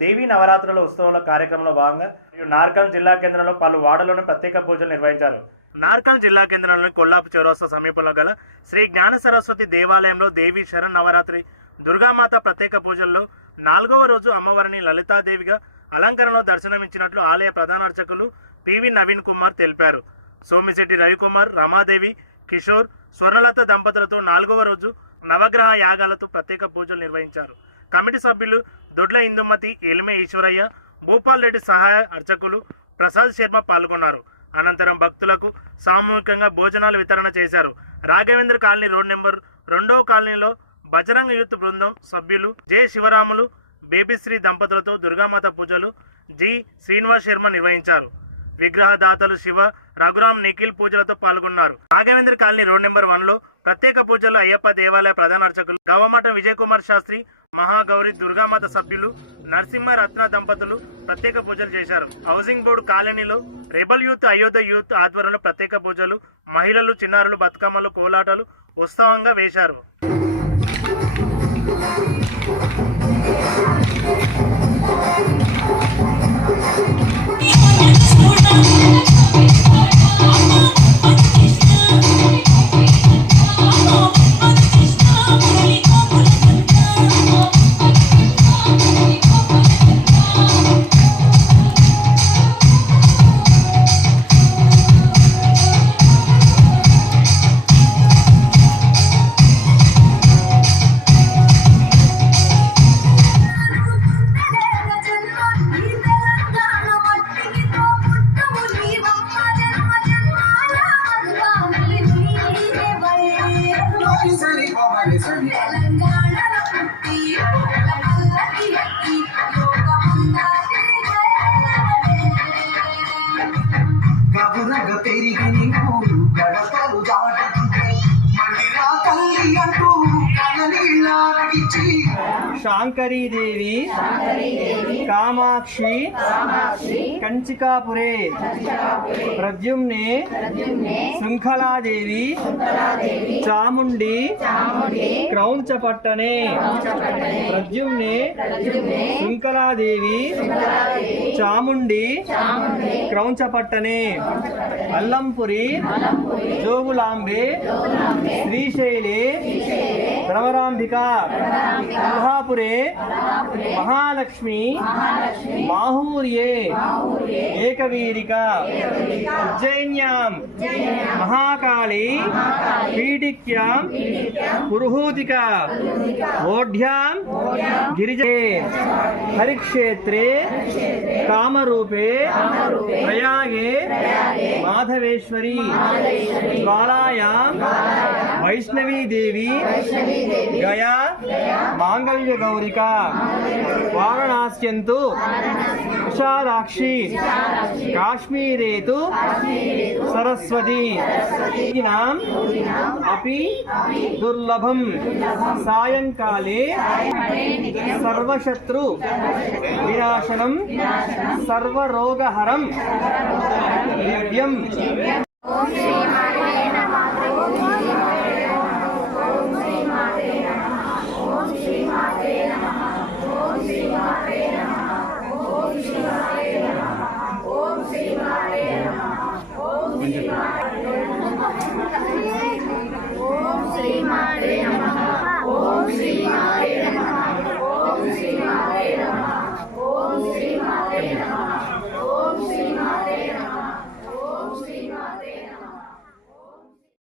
దేవీ నవరాత్రుల ఉత్సవాల కార్యక్రమంలో భాగంగా నార్కల్ జిల్లా కేంద్రంలో పలు వార్డులను ప్రత్యేక పూజలు నిర్వహించారు. నార్కల్ జిల్లా కేంద్రంలోని కొల్లాపు చౌరస్తా సమీపంలో గల శ్రీ జ్ఞాన సరస్వతి దేవాలయంలో దేవి శరణ్ నవరాత్రి దుర్గామాత ప్రత్యేక పూజల్లో నాలుగవ రోజు అమ్మవారిని లలితాదేవిగా అలంకరణలో దర్శనమిచ్చినట్లు ఆలయ ప్రధాన అర్చకులు పివి నవీన్ కుమార్ తెలిపారు. సోమిశెట్టి రవికుమార్ రమాదేవి కిషోర్ స్వర్ణలత దంపతులతో నాలుగవ రోజు నవగ్రహ యాగాలతో ప్రత్యేక పూజలు నిర్వహించారు. కమిటీ సభ్యులు దొడ్ల ఇందుమతి ఎలిమె ఈశ్వరయ్య భూపాల్ రెడ్డి సహాయ అర్చకులు ప్రసాద్ శర్మ పాల్గొన్నారు. అనంతరం భక్తులకు సామూహికంగా భోజనాలు వితరణ చేశారు. రాఘవేంద్ర కాలనీ రోడ్ నెంబర్ రెండవ కాలనీలో బజరంగ యూత్ బృందం సభ్యులు జె శివరాములు బేబీశ్రీ దంపతులతో దుర్గామాత పూజలు జి శ్రీనివాస్ శర్మ నిర్వహించారు. విగ్రహదాతలు శివ రఘురామ్ నిఖిల్ పూజలతో పాల్గొన్నారు. రాఘవేంద్ర కాలనీ రోడ్ నెంబర్ వన్లో ప్రత్యేక పూజలు అయ్యప్ప దేవాలయ ప్రధాన అర్చకులు గవమఠం విజయ్ కుమార్ శాస్త్రి మహాగౌరి దుర్గామాత సభ్యులు నరసింహ రత్న దంపతులు ప్రత్యేక పూజలు చేశారు. హౌసింగ్ బోర్డు కాలనీలో రెబల్ యూత్ అయోధ్య యూత్ ఆధ్వర్యంలో ప్రత్యేక పూజలు మహిళలు చిన్నారులు బతుకమ్మలు కోలాటాలు ఉత్సవంగా వేశారు. కబురగ పెరిగి నీవు గడపలు దాటి మళ్ళీ రా తల్లి అంటూ కళ కళ్ళనీళ్ళారగిచ్చి శాంకరీదేవి కామాక్షి కంచికాపురే ప్రద్యుమ్నే శృంఖలాదేవి చాముండి క్రౌంచపట్టనే ప్రద్యుమ్నే శృంఖలాదేవి చాముండి క్రౌంచపట్టనే అల్లంపురి జోగులాంబే శ్రీశైలే భ్రమరాంబిక वरापुरे महालक्ष्मी बाहूर्ये एकवीरिका उज्जैन्यां महाकाली पीडिक्यां पुरुहूतिका ओढ्यां गिरिजे हरिक्षेत्रे कामरूपे प्रयागे माधवेश्वरी ज्वालायां वैष्णवी देवी गया मांगल्य గౌరిక. వారణాస్యంతు. విశాలాక్షి కాశ్మీరేతు. సరస్వతి. అపి దుర్లభం. సాయంకాలే సర్వశత్రు. వినాశనం. సర్వరోగహరం. దివ్యం